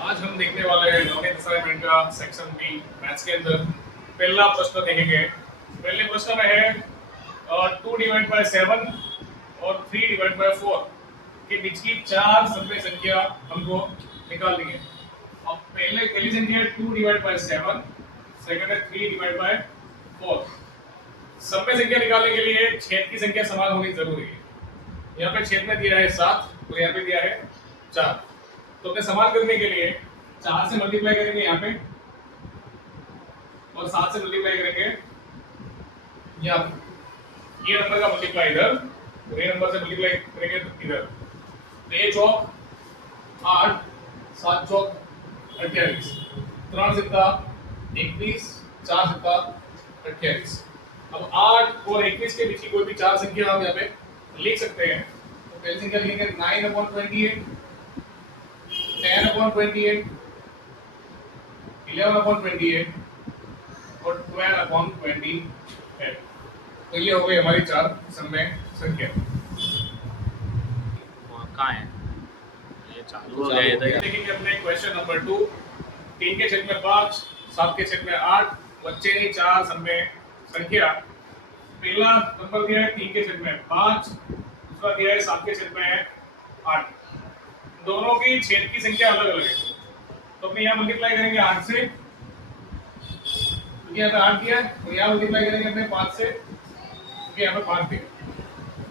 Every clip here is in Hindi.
आज हम देखने वाले हैं गणित असाइनमेंट का सेक्शन बी मैथ्स के अंदर पहला प्रश्न देखेंगे। पहले प्रश्न में है 2/7 और 3/4 के बीच की चार सभ्य संख्या हमको निकालनी है। अब पहली संख्या है 2/7, सेकंड है 3/4। सभ्य संख्या निकालने के लिए छेद की संख्या समान होनी जरूरी है। यहाँ पे छेद में दिया है 7 और यहाँ पे दिया है 4। तो अपने समान करने के लिए 4 से मल्टीप्लाई करेंगे यहाँ पे और 7 से मल्टीप्लाई करेंगे यहाँ पे। ये नंबर का मल्टीप्लाई इधर और ये नंबर से मल्टीप्लाई करेंगे इधर। तो ये चौक 8, 7 चौक 28, 3 सिक्का 21, 4 सिक्का 28। अब 8 और 21 के बीच की कोई भी चार संख्या हम यहाँ पे लिख सकते हैं। तो पहली संख्या लिखेंगे 9/28, 10/28, 11/28 और 12/28। तो ये हो गई हमारी चार सभ्य संख्या। कहाँ है ये चालू हो गया ये तो। देखेंगे अपने क्वेश्चन नंबर 2। 3 के छेद में 5, 7 के छेद में 8, बच्चे ने चार सभ्य संख्या। पहला नंबर दिया है 3 के छेद में 5, दूसरा दिया है 7 के छेद में 8। दोनों की छेद की संख्या अलग अलग है। तो अपने यहाँ मल्टीप्लाई करेंगे 8 से, क्योंकि यहाँ पे 8 दिया है, और यहाँ मल्टीप्लाई करेंगे अपने 5 से, क्योंकि यहाँ पे 5 दिया।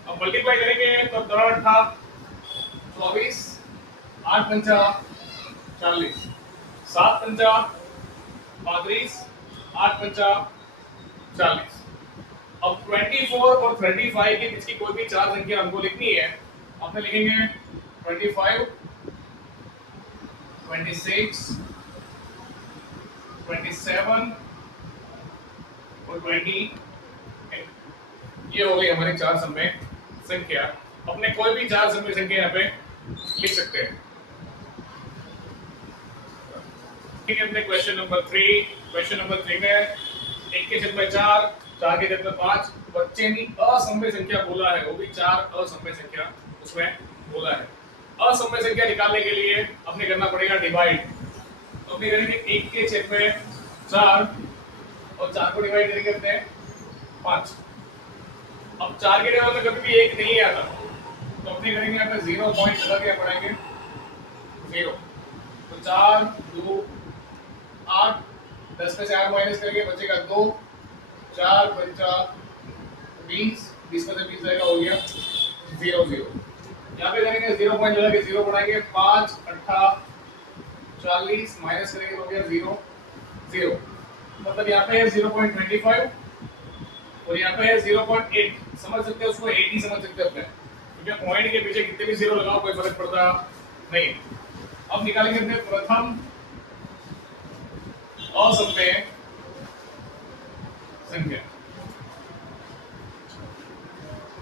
अब मल्टीप्लाई करेंगे तो 3 24, 8 पंचा 40, 7 पंचा 35, 8 पंचा 40। अब 24 और 35 के बीच की कोई भी चार संख्या हमको लिखनी है। आपने लिखेंगे 25, 26, 27 और 28। ये हो गई हमारी चार सभ्य संख्या। अपने कोई भी चार सभ्य संख्या यहाँ पे लिख सकते हैं। ठीक है, अपने क्वेश्चन नंबर 3। क्वेश्चन नंबर 3 में 1 के छेद में 4, 4 के छेद में 5, बच्चे ने असमय संख्या बोला है, वो भी चार असमय संख्या उसमें बोला है। असमय संख्या निकालने के लिए अपने करना पड़ेगा डिवाइड। तो अपने करेंगे 1 के छेद में 4 और 4 को डिवाइड करेंगे अपने 5। अब 4 के टेबल में कभी भी 1 नहीं आता, तो अपने करेंगे यहाँ पे 0 पॉइंट लगा के पढ़ाएंगे 0। तो 4 2 8, 10 में से 8 माइनस करेंगे बचेगा 2, 4 पंचा 20, 20 में से 20 जाएगा, हो गया 0 0। यहाँ पे करेंगे 0 पॉइंट लगा के 0 बढ़ाएंगे 5 8 40 माइनस करेंगे हो गया 0 0। मतलब यहाँ पे है 0.25 और यहाँ पे है 0.8। समझ सकते हैं उसको 80 समझ सकते हैं अपने, क्योंकि पॉइंट के पीछे कितने भी 0 लगाओ कोई फर्क पड़ता नहीं। अब निकालेंगे अपने प्रथम असमय संख्या।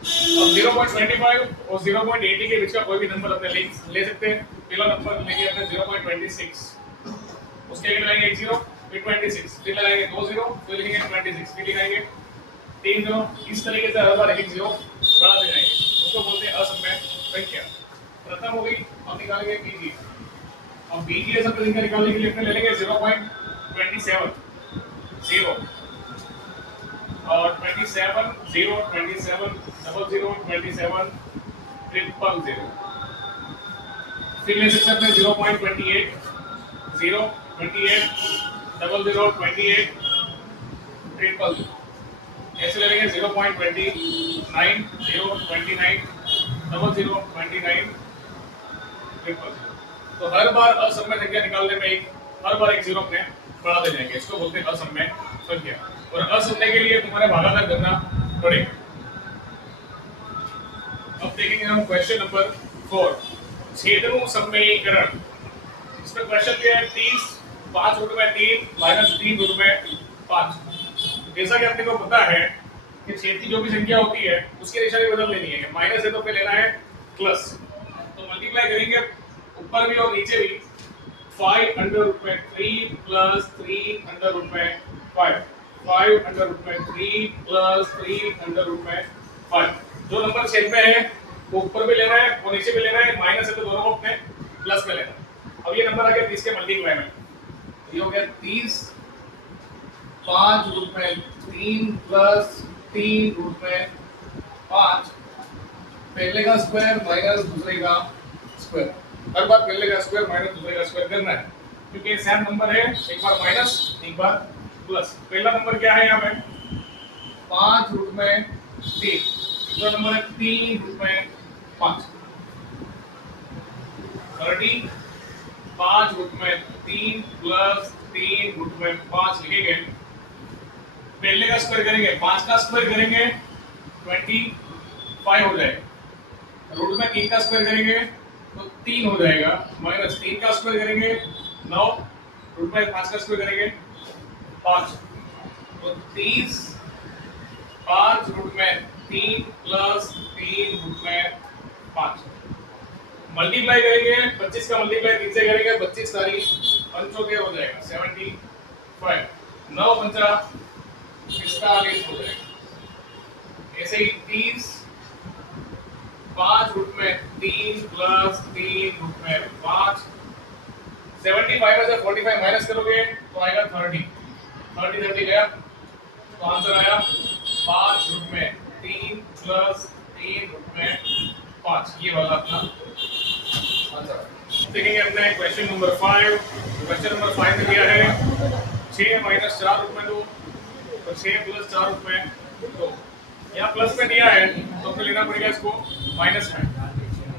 अब 0.25 और 0.80 के बीच का कोई भी नंबर अपने ले सकते हैं। पहला नंबर लेंगे अपने 0.26, उसके आगे लगाएंगे 1 0, फिर 26, फिर लगाएंगे 2 0, फिर लिखेंगे 26, फिर लगाएंगे 3 0। इस तरीके से हर बार 1 0 बढ़ाते जाएंगे, उसको बोलते हैं असमय संख्या। प्रथम हो गई। अब निकालेंगे बीजी। अब बीजी असमय संख्या निकालने के लिए अपने ले लेंगे 0.27 0 और 27 0 27 00 27 000। फिर ले सकते हैं 0.28 0 28 00 28 000। ऐसे ले लेंगे 0.29 0 29 00 29 000। तो हर बार असमय संख्या निकालने में हर बार 1 0 अपने बढ़ाते जाएंगे, इसको बोलते हैं असमय संख्या। और असमय के लिए तुम्हारे भागाकार करना पड़ेगा। अब देखेंगे हम क्वेश्चन नंबर 4, छेदनु समयीकरण। इसमें क्वेश्चन क्या है 30 5 रूट में 3 माइनस 3 रूट में 5। जैसा कि अपने को पता है कि छेद की जो भी संख्या होती है उसकी निशानी बदल लेनी है। माइनस है तो फिर लेना है प्लस। तो मल्टीप्लाई करेंगे ऊपर भी और नीचे भी। 5 अंडर रूट में 3 प्लस 3 अंडर रूट में 5, 5 अंडर रूट में 3 प्लस 3 अंडर रूट में 5। जो नंबर छेद में है वो ऊपर भी लेना है और नीचे भी लेना है। माइनस है तो दोनों को अपने प्लस में लेना है। अब ये नंबर आ गया 30 के मल्टीप्लाई में, ये हो गया 30 5 रूट में 3 प्लस 3 रूट में 5, पहले का स्क्वायर माइनस दूसरे का स्क्वायर। हर बार पहले का स्क्वायर माइनस दूसरे का स्क्वायर करना है क्योंकि ये सेम नंबर है, एक बार माइनस एक बार प्लस। पहला नंबर क्या है यहाँ पे 5 रूट में 3, दूसरा नंबर है 3 रूट में 5, 30 5 रूट में 3 प्लस 3 रूट में 5 लिखेंगे, पहले का स्क्वायर करेंगे 5 का स्क्वायर करेंगे 25 हो जाएगा, रूट में 3 का स्क्वायर करेंगे तो 3 हो जाएगा, माइनस 3 का स्क्वायर करेंगे 9, रूट में 5 का स्क्वायर करेंगे 5, तो 30 5 रूट में 3 प्लस 3 रूट में 5, मल्टीप्लाई करेंगे 25 का मल्टीप्लाई 3 से करेंगे 25 तारीख 75 हो जाएगा 75, 9 पंचा 45 हो जाएगा। ऐसे ही 30 5 रूट में 3 प्लस 3 रूट में 5, 75 में से 45 माइनस करोगे तो आएगा 30 गया, तो आंसर आया 5 रूट में 3 प्लस 3 रूट में 5, ये वाला अपना आंसर। देखेंगे अपने क्वेश्चन नंबर 5। क्वेश्चन नंबर 5 में दिया है 6 माइनस 4 रूट में 2, तो 6 प्लस 4 रूट में 2, यहाँ प्लस में दिया है तो फिर लेना पड़ेगा इसको माइनस में,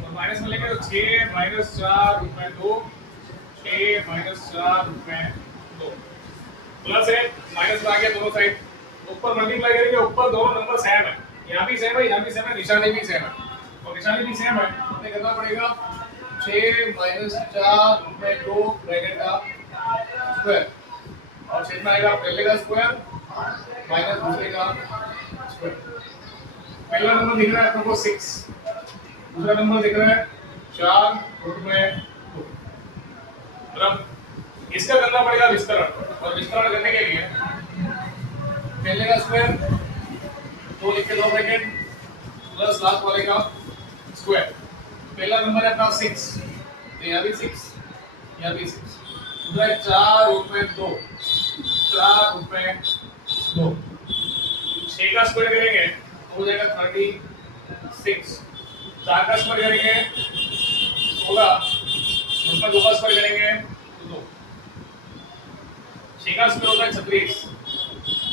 तो माइनस में लेंगे तो 6 माइनस 4 रूट में 2, 6 माइनस 4 रूट में 2, प्लस है माइनस में आ गया दोनों साइड, ऊपर मल्टीप्लाई करेंगे, ऊपर दोनों नंबर सेम है, यहाँ भी सेम है यहाँ भी सेम है, निशानी भी सेम है, और निशानी भी सेम है, हमें करना पड़ेगा 6 माइनस 4 रूट में 2 ब्रैकेट का स्क्वायर, और छेद में आएगा पहले का स्क्वायर माइनस दूसरे का स्क्वायर। पहला नंबर दिख रहा है आपको 6, दूसरा नंबर दिख रहा है 4 रूट में 2, मतलब इसका करना पड़ेगा विस्तरण, और विस्तरण करने के लिए पहले का स्क्वायर 2 लिख के 2 ब्रैकेट प्लस लास्ट वाले का स्क्वायर। पहला नंबर है अपना 6, तो यहाँ भी 6 यहाँ भी 6, दूसरा है 4 रूट में 2, 4 रूट में 2, 6 का स्क्वायर करेंगे हो जाएगा 36, 4 का स्क्वायर करेंगे 16, उसमें 2 का स्क्वायर करेंगे तो 2, 6 का स्क्वायर होता है 36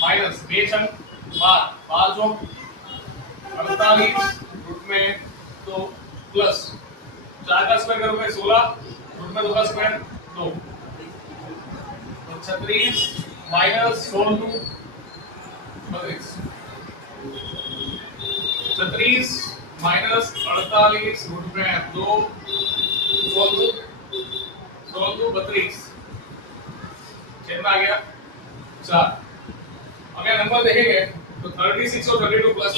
माइनस 2 छंग 12 जो 48 रूट में 2 प्लस 4 का स्क्वायर करोगे 16, रूट में 2 का स्क्वायर 2, तो 36 माइनस 16 32, 36 माइनस 48 रूट में 2 16 32, छेद में आ गया 4। अगर नंबर देखेंगे तो 36 और 32 प्लस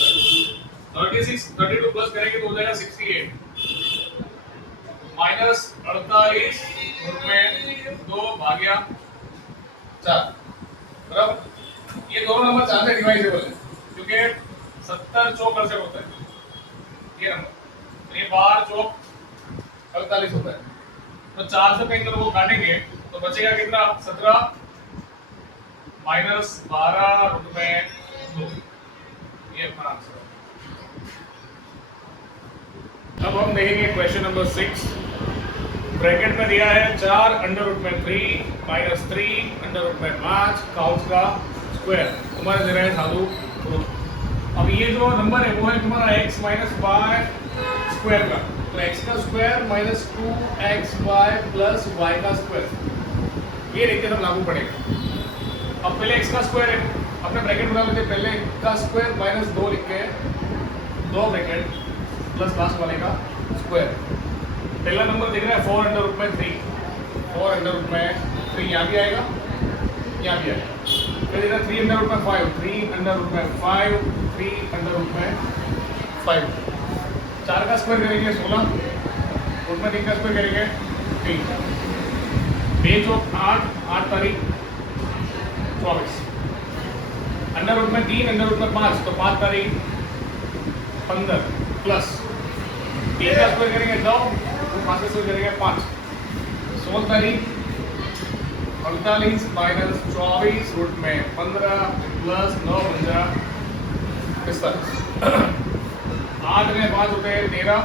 32 प्लस करेंगे तो हो जाएगा 68 माइनस 48 रूट में 2 भाग्या 4, बराबर। ये दोनों नंबर 4 से डिवाइडेबल है क्योंकि 70 चौक से होता है ये नंबर, तो ये 12 चौक 48 होता है, तो 4 से कई दोनों को काटेंगे तो बचेगा कितना 17 माइनस 12 रूट में 2, ये अपना आंसर। अब हम देखेंगे क्वेश्चन नंबर 6। ब्रैकेट में दिया है 4 अंडर रूट में 3 माइनस 3 अंडर रूट में 5 काउंस का स्क्वायर, तुम्हारे दे रहा है साधु रूट। अब ये जो नंबर है वो है तुम्हारा x माइनस वाई स्क्वायर का, तो x का square minus 2xy plus y का स्क्वायर, ये देखते हम लागू पड़ेगा। अब पहले x का स्क्वायर है, अपने ब्रैकेट बना लेते, पहले का स्क्वायर माइनस 2 लिख के 2 ब्रैकेट प्लस लास्ट वाले का स्क्वायर। पहला नंबर दिख रहा है 4 अंडर रूट में 3, 4 अंडर रूट में 3 यहाँ भी आएगा यहाँ भी आएगा, फिर इधर 3 अंडर रूट में 5, 3 अंडर रूट में 5, 3 अंडर रूट में 5, 4 का स्क्वायर करेंगे 16, रूट में 3 का स्क्वायर करेंगे 3, 2 चौक 8, 8 तारीख 24, अंडर रूट में 3 अंडर रूट में 5, तो 5 तारीख 15 प्लस 3 का स्क्वायर करेंगे 9, तो 5 का स्क्वायर करेंगे 5, 16 तारीख 48 माइनस 24 रूट में 15 प्लस 9 पंजा 45। 8 में 5 होते हैं 13,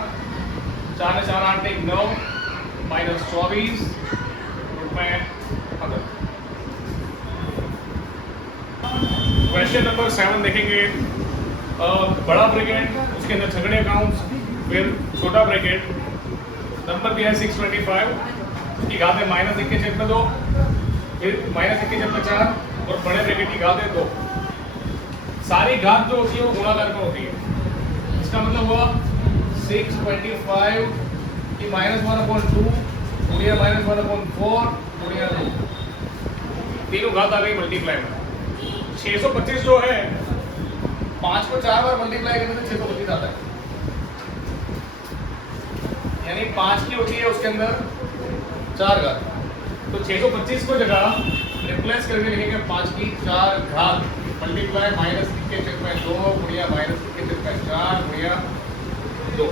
4 में 4 8 1 9 माइनस 24 रूट में 15। क्वेश्चन नंबर 7 देखेंगे। बड़ा ब्रैकेट, उसके अंदर झगड़े अकाउंट्स, फिर छोटा ब्रैकेट, नंबर दिया है 625 की घात है माइनस 1 के छेद में 2, फिर माइनस 1 के छेद में 4 और बड़े ब्रैकेट की घात है 2। सारी घात जो होती है वो गुणाकार में होती है। इसका मतलब हुआ 625 की -1/2 गुणिया -1/4 गुणिया 2, तीनों घात आ गई मल्टीप्लाई में। 625 जो है 5 को 4 बार मल्टीप्लाई करने से 625 आता है, यानी 5 की होती है उसके अंदर 4 घात। तो 625 को जगह रिप्लेस करके लिखेंगे 5 की 4 घात मल्टीप्लाई -1 के छेद में 2 गुणिया -1 के छेद में 4 गुणिया 2।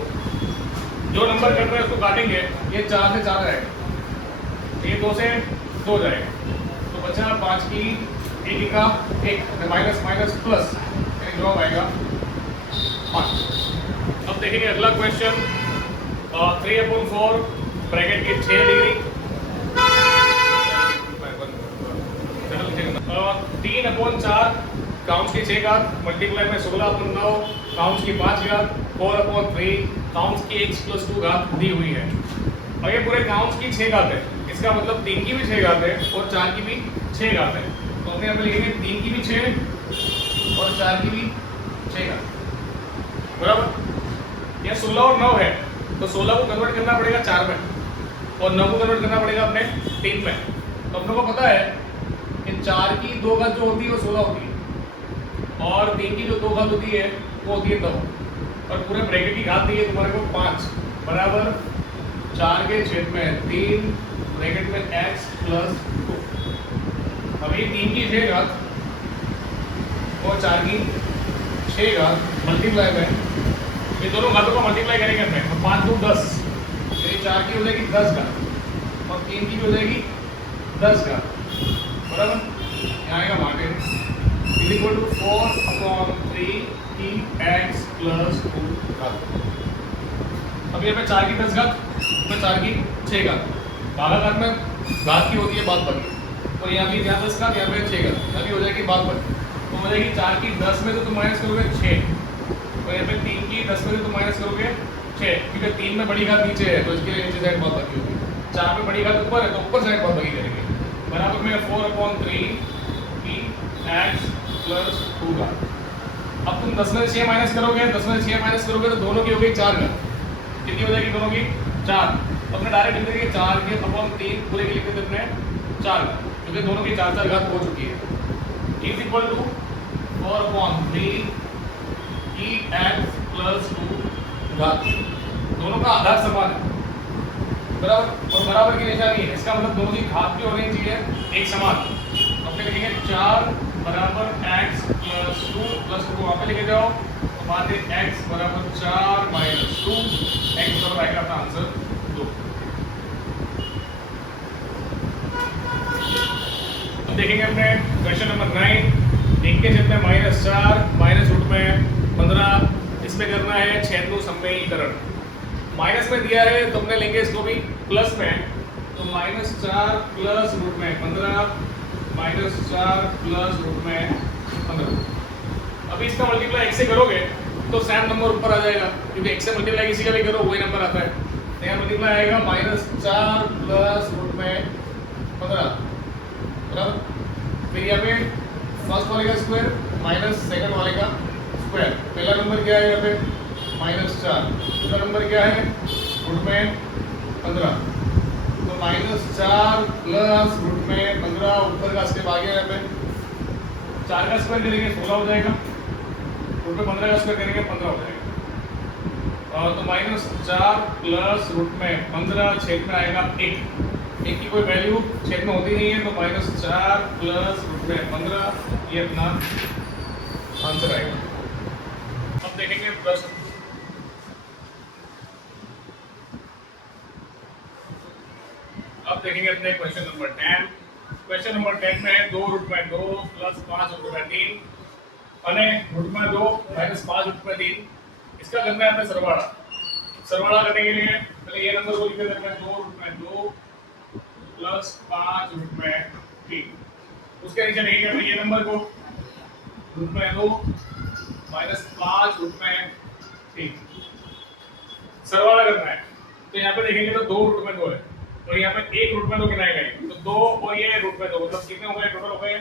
जो नंबर कट रहा है उसको काटेंगे, ये 4 से 4 रहेगा, ये 2 से 2 जाएगा, तो बचा 5 की 1 का 1 माइनस माइनस प्लस, जवाब आएगा 5। अब देखेंगे अगला क्वेश्चन। 3/4 ब्रैकेट की 6 डिग्री 3/4 काउंट्स की 6 घात मल्टीप्लाई में 16/9 काउंट्स की 5 घात 4/3 काउंट्स की x + 2 घात दी हुई है। और ये पूरे काउंट्स की 6 घात है, इसका मतलब 3 की भी 6 घात है और 4 की भी 6 घात है। तो अपने यहाँ पे लिखेंगे 3 की भी 6 और 4 की भी 6 घात, बराबर। यह 16 और 9 है, तो 16 को कन्वर्ट करना पड़ेगा 4 में और 9 को कन्वर्ट करना पड़ेगा अपने 3 में। तो अपने को पता है कि 4 की 2 घात जो होती है वो 16 होती है और 3 की जो 2 घात होती है वो होती है 9, और पूरे ब्रैकेट की घात दी है तुम्हारे को 5 बराबर 4 के छेद में 3 ब्रैकेट में x + 2। अब ये 3 की 6 घात और 4 की 6 घात मल्टीप्लाई में, ये दोनों घातों को मल्टीप्लाई करेंगे अपने, तो 5 2 10, ये 4 की हो जाएगी 10 घात और 3 की भी हो जाएगी 10 घात, बराबर। यहाँ आएगा भागे = 4/3 की x + 2 घात। अब यहाँ पे 4 की 10 घात में 4 की 6 घात, भागाकार में घात की होती है बात बनी, और यहाँ भी यहाँ 10 घात, यहाँ पे 6 घात, अभी हो जाएगी बात बनी। तो हो जाएगी 4 की 10 में तो तुम माइनस करोगे 6, और यहाँ पे 3 की 10 में तो तुम माइनस करोगे 6, क्योंकि 3 में बड़ी घात नीचे है तो इसके लिए नीचे साइड बात बकी होगी, 4 में बड़ी घात ऊपर है तो ऊपर साइड बात बकी करेंगे, बराबर में 4/3 की x + 2 घात। अब तुम 10 में से 6 माइनस करोगे, 10 में से 6 माइनस करोगे तो दोनों की हो गई 4 घात, कितनी हो जाएगी दोनों की 4। तो अपने डायरेक्ट लिख देंगे 4 के 4/3 पूरे की लिख देते अपने 4 घात, क्योंकि दोनों की 4 घात हो चुकी है, इज इक्वल टू 4/3 की x + 2 घात। दोनों का आधार समान है, बराबर, और बराबर की निशानी है, इसका मतलब दोनों की घात भी होनी चाहिए एक समान। अपने लिखेंगे 4 बराबर x + 2 + 2 वहाँ पे लेके जाओ, तो बात है x बराबर 4 - 2, x बराबर आएगा अपना आंसर 2। अब देखेंगे अपने क्वेश्चन नंबर 9। 1 के छेद में -4 माइनस रूट में 15, इसमें करना है छेदनु सम्मेयीकरण। माइनस में दिया है तो हमने लेंगे इसको भी प्लस में, तो -4 प्लस रूट में 15 -4 प्लस रूट में 15। अभी इसका मल्टीप्लाई 1 से करोगे तो सेम नंबर ऊपर आ जाएगा, क्योंकि 1 से मल्टीप्लाई किसी का भी करो वही नंबर आता है। तो यहाँ मल्टीप्लाई आएगा -4 प्लस रूट में 15, बराबर। फिर यहाँ पे फर्स्ट वाले का स्क्वायर माइनस सेकंड वाले का स्क्वायर। पहला नंबर क्या है यहाँ पे -4, दूसरा नंबर क्या है रूट में 15, तो -4 प्लस रूट में 15 ऊपर का स्टेप आ गया। यहाँ पे 4 का स्क्वायर करेंगे 16 हो जाएगा, रूट में 15 का स्क्वायर करेंगे 15 हो जाएगा, तो -4 प्लस रूट में 15 छेद में आएगा 1 की कोई वैल्यू छेद में होती नहीं है, तो -4 प्लस रूट में 15 ये अपना आंसर आएगा। अब देखेंगे प्रश्न। अब अब देखेंगे अपने क्वेश्चन नंबर 10। क्वेश्चन नंबर 10 में 2 रूट में 2 प्लस 5 रूट में 3 અને रूट में 2 माइनस 5 रूट में 3 इसका करना है हमें सरवाड़ा। सरवाड़ा करने के लिए पहले ये नंबर को लिख देते हैं 2 रूट में 2 प्लस 5 रूट में 3। उसके नीचे नहीं करना ये नंबर को रूट में 2 माइनस 5 रूट में 3 सरवाड़ा करना है। तो यहाँ पे देखेंगे तो 2 रूट में 2 है तो यहाँ पे 1 रूट में 2 गिनाएगा ही तो 2 और ये रूट में 2 मतलब कितने हो गए टोटल हो गए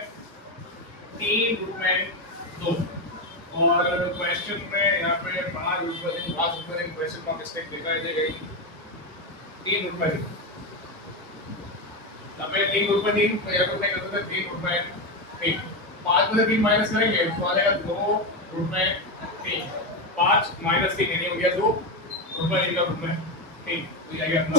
3 रूट में 2 और क्वेश्चन में यहाँ पे 5 रूट में 3 5 रूट में 3 क्वेश्चन का मिस्टेक दिखाई दे गई 3 रूट में 3 यहाँ पे 3 रूट में 3 तो यहाँ पे कर देते 3 रूट में 3 5 में से 3 माइनस करेंगे तो आ जाएगा 2 रूट में 3 5 माइनस 3 यानी हो गया 2 रूट में 3 का रूट में 3 तो ये आ गया अपना